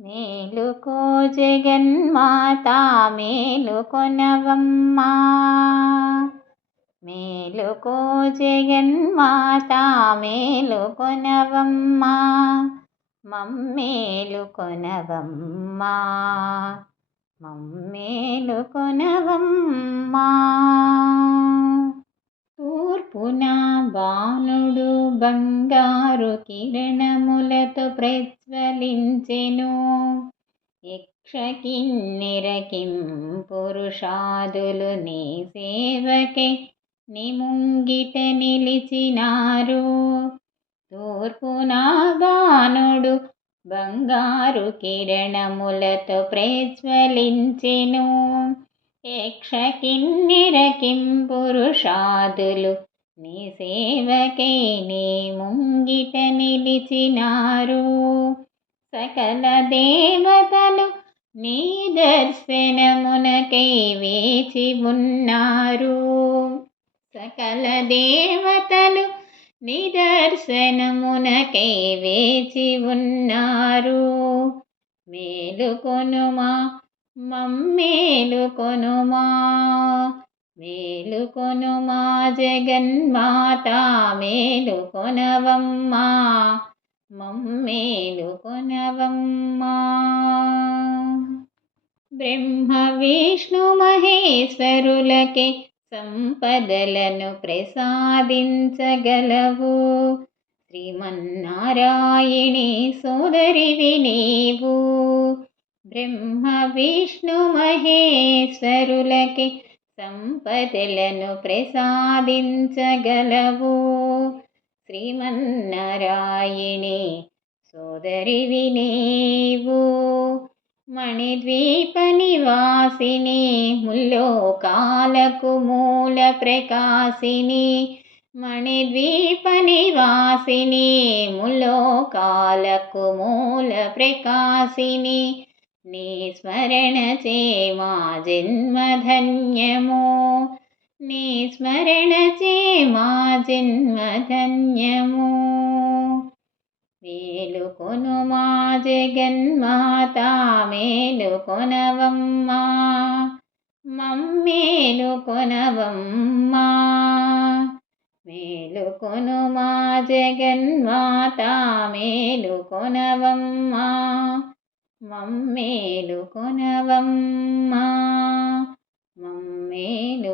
మేలుకో జగన్మాత మేలుకొనవమ్మా మేలుకో జగన్మాత మేలుకొనవమ్మా మమ్మేలుకొనవమ్మా మమ్మేలుకొనవమ్మా తూర్పున బాలుడు బంగారు కిరణ్ కిరణములతో ప్రజ్వలించెను. యక్షకిన్నిరకిం పురుషాదులు నీ సేవకే నిముంగిట నిలిచినారు. తూర్పున బాణుడు బంగారు కిరణములతో ప్రజ్వలించెను. యక్షకిన్నిరకిం పురుషాదులు నీ సేవకై నీ ముంగిట నిలిచినారు. సకల దేవతలు నీ దర్శనమునకై వేచి ఉన్నారు. సకల దేవతలు నీ దర్శనమునకై వేచి ఉన్నారు. మేలుకొనుమా మమ్మేలుకొనుమా మేలుకొనుమా జగన్మాత మేలుకొనవమ్మా మమ్మేలుకొనవమ్మా బ్రహ్మ విష్ణు మహేశ్వరులకే సంపదలను ప్రసాదించగలవు. శ్రీమన్నారాయణి సోదరివి నీవు. బ్రహ్మ విష్ణు మహేశ్వరులకి సంపదలను ప్రసాదించగలవు. శ్రీమన్నారాయణి సోదరివి నీవు మణిద్వీప నివాసిని ముల్లోకాలకు మూల ప్రకాశిని. మణిద్వీప నివాసిని ముల్లోకాలకు మూల ప్రకాశిని. నీ స్మరణ చే మా జన్మధన్యము. నీ స్మరణ చే మా జన్మధన్యము. మేలుకొను మా జగన్మాత మేలుకొనవమ్మా మమ్మేలుకొనవమ్మా మేలుకొను మా జగన్మాత మేలుకొనవమ్మా మమ్మేలు కొనవమ్మా మమ్మేలుకొనవమ్మా మమ్మేలుకొనవమ్మా